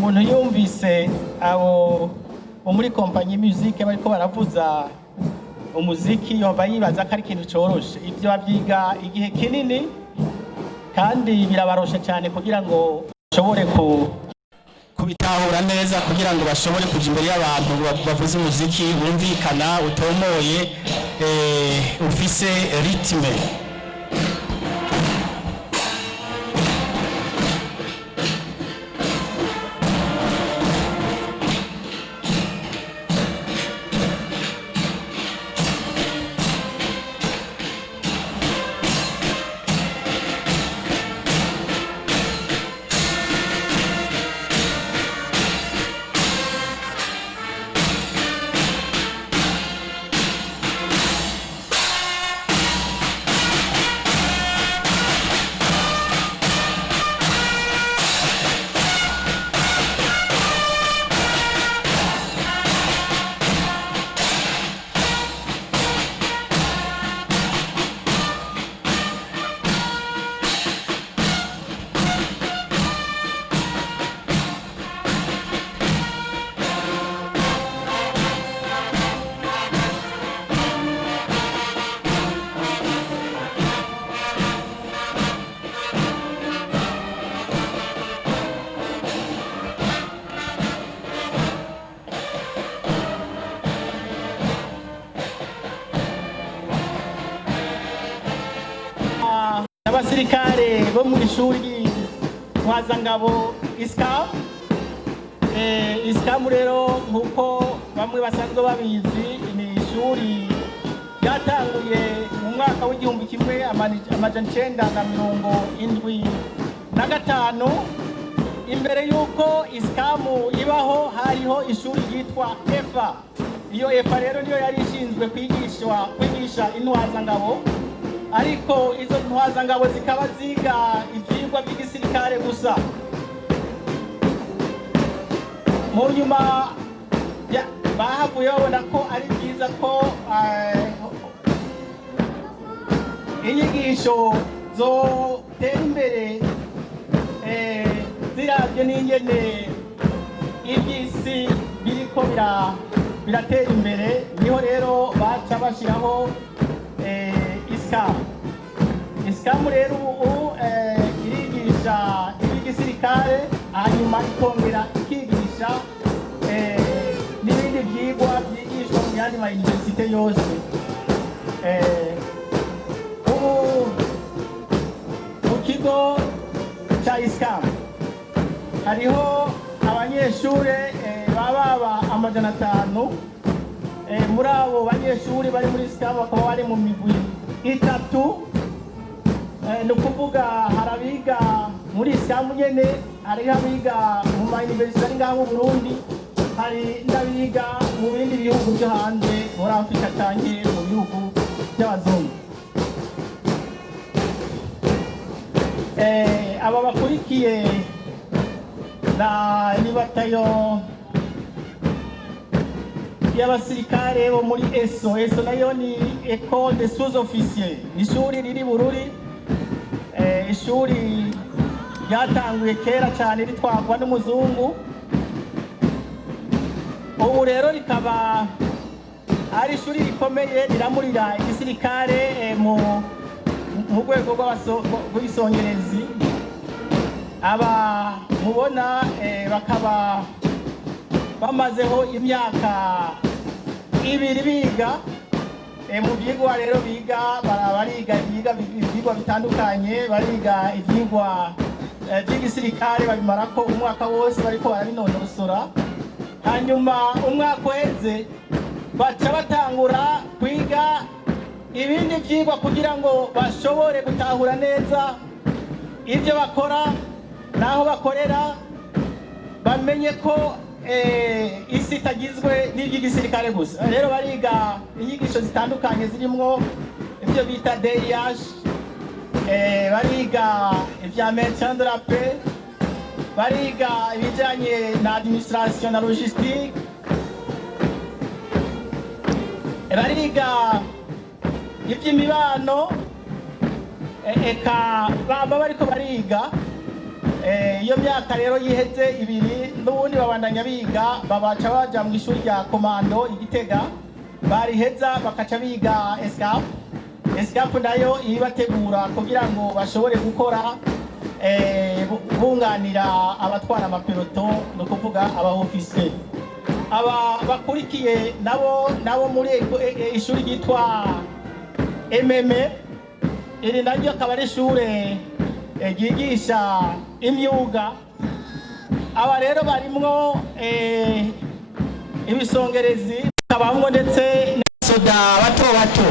umuntu yumvise abo muri kompanyi musique bariko baravuza umuziki yoba yibaza ko ari ikintu coroshe. Ivyo bavyiga igihe kinini kandi birabaroshe cyane kugira ngo bashobore kubitahura neza, kugira ngo bashobore kuja imbere y'abantu bavuza umuziki wumvikana, utomoye, ufise ritme. Abasirikare bo mu ishuri ntwazangabo ISCAM rero nkuko bamwe basanzwe babizi, ni ishuri ryatanguye mu mwaka w'igihumbi kimwe amajana 975. Imbere yuko ISCAM ibaho hariho ishuri ryitwa EFA. Iyo EFA rero niyo yari ishinzwe kwigisha intwazangabo, ariko izo ntwazangabo zikaba ziga ivyigwa by'igisirikare gusa. Mu nyuma bahavuye babona ko ari byiza ko inyigisho zotera imbere ziravye n'ingene ivy'isi biriko biratera imbere. Niho rero baca bashiraho ISCAM rero ubu irigisha iby'igisirikare, hanyuma ikongera ikigisha n'ibindi vyigwa vyigishwa mu yandi ma universite yose. Ubu mu kigo ca ISCAM hariho abanyeshure baba amajana 5. Muri abo banyeshure bari muri ISCAM bakaba bari mu migwi 3. Ni ukuvuga hari abiga muri ISCAM nyene, hariho abiga mu ma universite ari ngaho mu Burundi, hari n'abiga mu bindi bihugu byo hanze muri Afrika canke mu bihugu by'abazungu. Aba bakurikiye ni batayo y'abasirikare bo muri ESO nayo ni École des sous-officiers. Ishuri riri Bururi, ishuri ryatanguye kera cyane ritwagwa n'umuzungu. Ubu rero rikaba ari ishuri rikomeye riramurira igisirikare mu rwego rw'ibisongerezi. Aba mubona bakaba bamazeho imyaka 2 biga. Mu byigwa rero biga bariga ibyigwa bitandukanye, bariga ibyigwa by'igisirikare babimarako umwaka wose bariko barabinonosora. Hanyuma umwaka uheze baca batangura kwiga ibindi byigwa kugira ngo bashobore gutahura neza ibyo bakora naho bakorera, bamenye ko isi itagizwe n'iby'igisirikare gusa. Rero bariga inyigisho zitandukanye zirimwo ibyo bita DIH, bariga ibya maintien de la paix, bariga ibijyanye na administration na logistique, bariga iby'imibano, eka baba bariko bariga iyo myaka rero yiheze 2 n'ubundi babandanya biga babaca baja mu ishuri rya komando igitega bariheza bakaca biga escape nayo ibategura kugira ngo bashobore gukora bunganira abatwara amapeloto no kuvuga abahofise. Aba bakurikiye nabo muri ishuri ryitwa MM, iri naryo akaba ari ishure ryigisha imyuga. Aba rero barimwo ibisongerezi, kabamwo ndetse n'abasoda bato bato.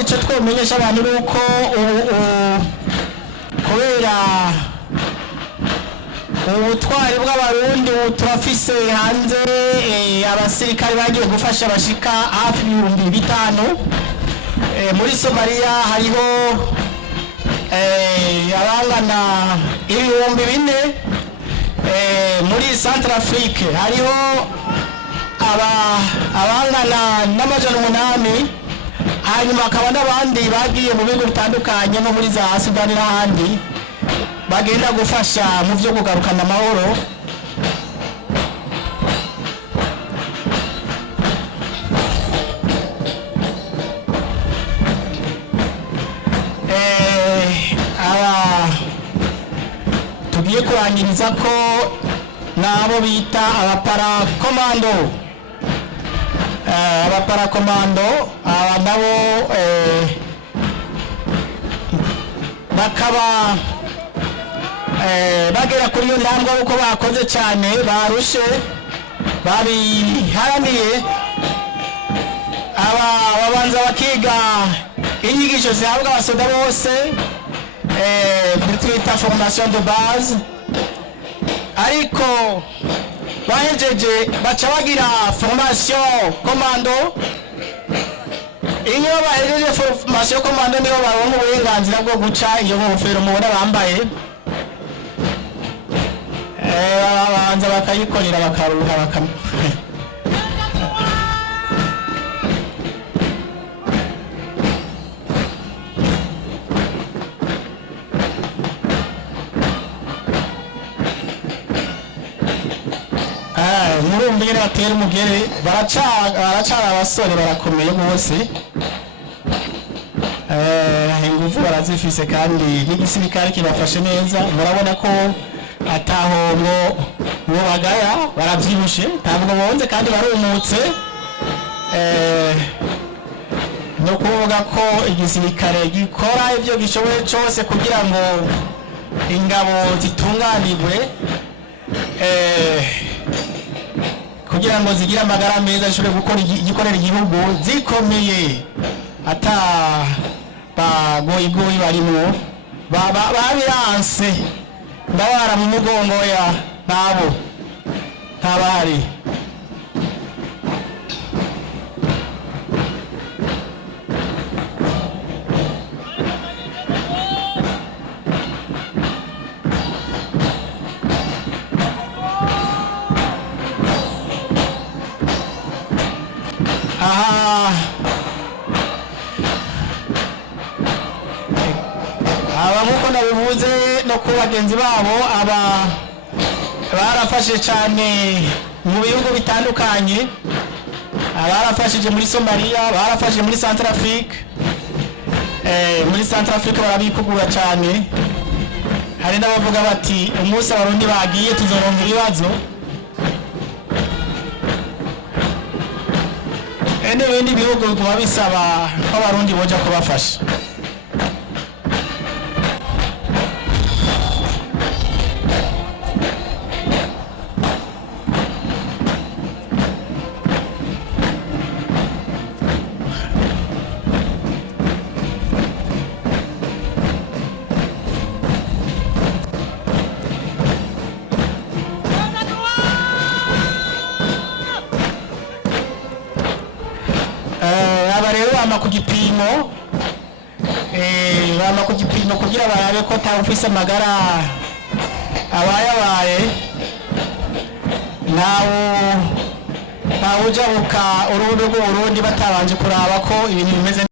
icyo twamenyesha abantu ni uko kubera ubutwari bw'abarundi turafise hanze abasirikare bagiye gufasha bashika hafi 5,000. Muri Somalia hariho abangana 4,000. Muri Centrafrique hariho abangana n'800. hanyuma akaba n'abandi bagiye mu bigo bitandukanye nko muri za Sudani n'ahandi bagenda gufasha mu byo kugarukana amahoro. Tugiye kurangiriza ko nabo bita abaparakomando aba nabo bakaba bagera kuri iyo ntambwe uko bakoze cyane barushe babiharaniye. aba babanza bakiga inyigisho zihabwa abasoda bose twita formation de base, ariko bahejeje baca bagira formation commando. iyo bahejeje formation komando niyo baronka uburenganzira bwo guca iyo ngofero mubona bambaye babanza bakayikorera bakaruha murumva ingene batera umugere baracara abasore barakomeye bose ingufu barazifise kandi n'igisirikare kibafashe neza murabona ko ataho ngo bagaya baravyibushe ntabwo bonze kandi barumutse no kuvuga ko igisirikare gikora ivyo gishoboye cose kugira ngo ingabo zitunganirwe kugira ngo zigire amagara meza zishobore gukorera igihugu zikomeye ata bagoyigoyi barimwo babiranse ndabara mu mugongo ya nabo ntabari nkuko nabivuze no ku bagenzi babo barafashe cyane mu bihugu bitandukanye barafashije muri Somalia barafashije muri Centrafrique barabikugura cyane hari n'abavuga bati umunsi abarundi bagiye tuzoronka ibibazo n'ibindi bihugu biguma bisaba ko abarundi boja kubafasha rero bama ku gipimo kugira barabe ko tawufise amagara abayabaye nawo ujabuka urubuga rw'Uburundi batabanje kuraba ko ibintu bimeze